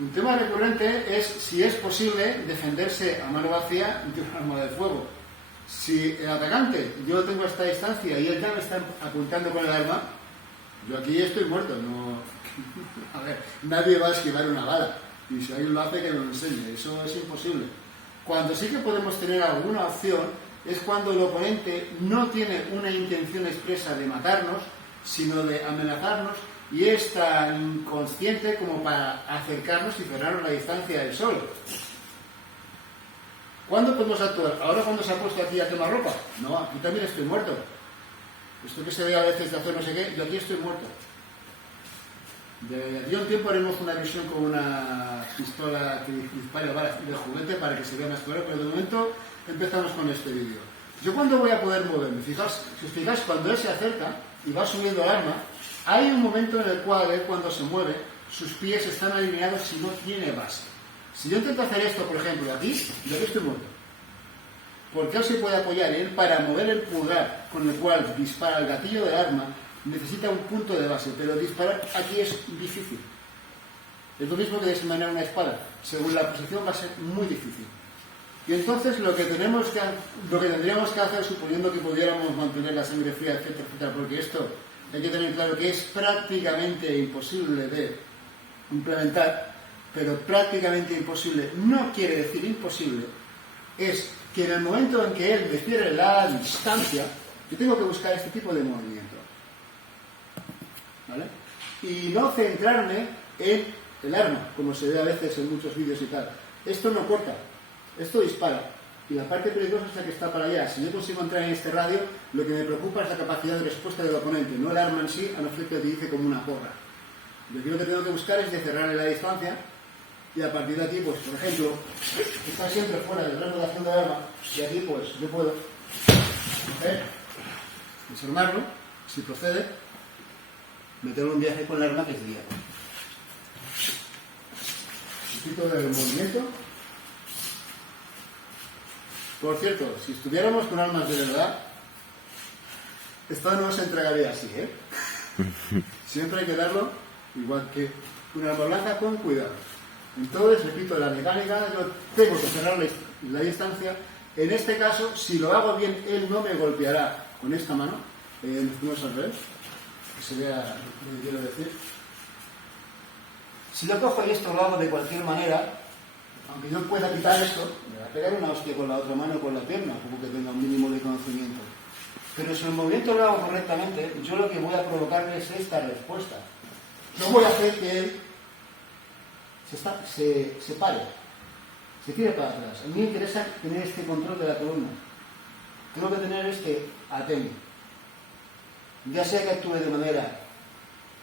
Un tema recurrente es si es posible defenderse a mano vacía de un arma de fuego. Si el atacante, yo tengo esta distancia y él ya me está apuntando con el arma, yo aquí estoy muerto. No, a ver, nadie va a esquivar una bala. Y si alguien lo hace, que nos lo enseñe. Eso es imposible. Cuando sí que podemos tener alguna opción es cuando el oponente no tiene una intención expresa de matarnos, sino de amenazarnos, y es tan consciente como para acercarnos y cerrarnos la distancia del sol. ¿Cuándo podemos actuar? ¿Ahora cuando se ha puesto aquí a quemar ropa? No, aquí también estoy muerto. Esto que se ve a veces de hacer no sé qué, yo aquí estoy muerto. De aquí a un tiempo haremos una visión con una pistola que dispare balas de juguete para que se vea más claro, pero de momento empezamos con este vídeo. ¿Yo cuándo voy a poder moverme? Si os fijáis, cuando él se acerca y va subiendo el arma, hay un momento en el cual él, cuando se mueve, sus pies están alineados si no tiene base. Si yo intento hacer esto, por ejemplo, aquí, yo aquí estoy muerto. Porque él se puede apoyar, él para mover el pulgar con el cual dispara el gatillo del arma, necesita un punto de base, pero disparar aquí es difícil. Es lo mismo que desenvainar una espada. Según la posición va a ser muy difícil. Y entonces lo que tendríamos que hacer, suponiendo que pudiéramos mantener la sangre fría, etcétera, etcétera, porque esto hay que tener claro que es prácticamente imposible de implementar, pero prácticamente imposible no quiere decir imposible, es que en el momento en que él me cierre la distancia, yo tengo que buscar este tipo de movimiento. ¿Vale? Y no centrarme en el arma, como se ve a veces en muchos vídeos y tal. Esto no corta, esto dispara. Y la parte peligrosa es la que está para allá. Si yo consigo entrar en este radio, lo que me preocupa es la capacidad de respuesta del oponente, no el arma en sí, a no ser que utilice como una porra. Yo lo que tengo que buscar es de cerrarle la distancia, y a partir de aquí, pues, por ejemplo, está siempre fuera del rango de acción del arma, y aquí, pues, yo puedo desarmarlo, si procede, meterlo en un viaje con el arma que es guía. Un poquito del movimiento. Por cierto, si estuviéramos con armas de verdad, esto no se entregaría así, ¿eh? Siempre hay que darlo igual que una arma blanca, con cuidado. Entonces, repito, la mecánica, yo tengo que cerrar la distancia. En este caso, si lo hago bien, él no me golpeará con esta mano. Nos ponemos al revés, que se vea lo que quiero decir. Si lo cojo y esto lo hago de cualquier manera, aunque yo pueda quitar esto, me va a pegar una hostia con la otra mano o con la pierna, como que tenga un mínimo de conocimiento. Pero si el movimiento lo hago correctamente, yo lo que voy a provocarle es esta respuesta. No voy a hacer que él se pare, se tire para atrás. A mí me interesa tener este control de la columna. Tengo que tener este atento. Ya sea que actúe de manera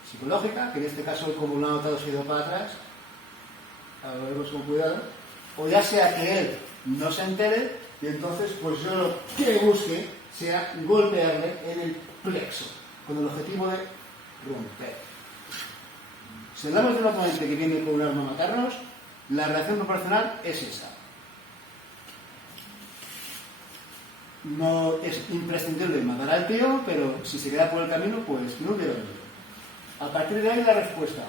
psicológica, que en este caso como lo ha notado se ha ido para atrás, ahora lo vemos con cuidado, o ya sea que él no se entere y entonces pues yo lo que busque sea golpearle en el plexo, con el objetivo de romper. Si hablamos de un oponente que viene con un arma a matarnos, la reacción proporcional es esa. No es imprescindible matar al tío, pero si se queda por el camino, pues no hubiera venido. A partir de ahí la respuesta.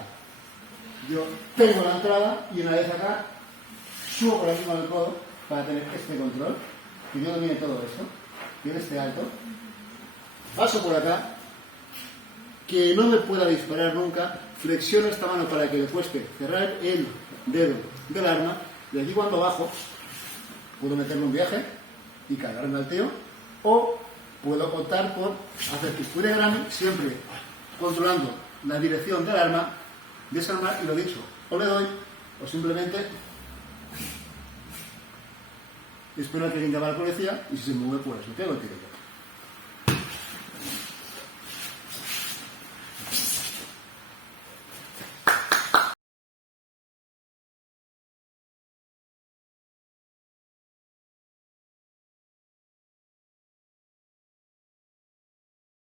Yo tengo la entrada y una vez acá subo por encima del codo para tener este control, que yo domine todo esto, tiene este alto, paso por acá, que no me pueda disparar nunca, flexiono esta mano para que le cueste cerrar el dedo del arma, y aquí cuando bajo puedo meterme un viaje y cargarme al tío, o puedo optar por hacer pistura grande, siempre controlando la dirección del arma, desarmar y lo dicho, o le doy, o simplemente espero a que alguien llame a la policía y si se mueve pues le pego el tiro.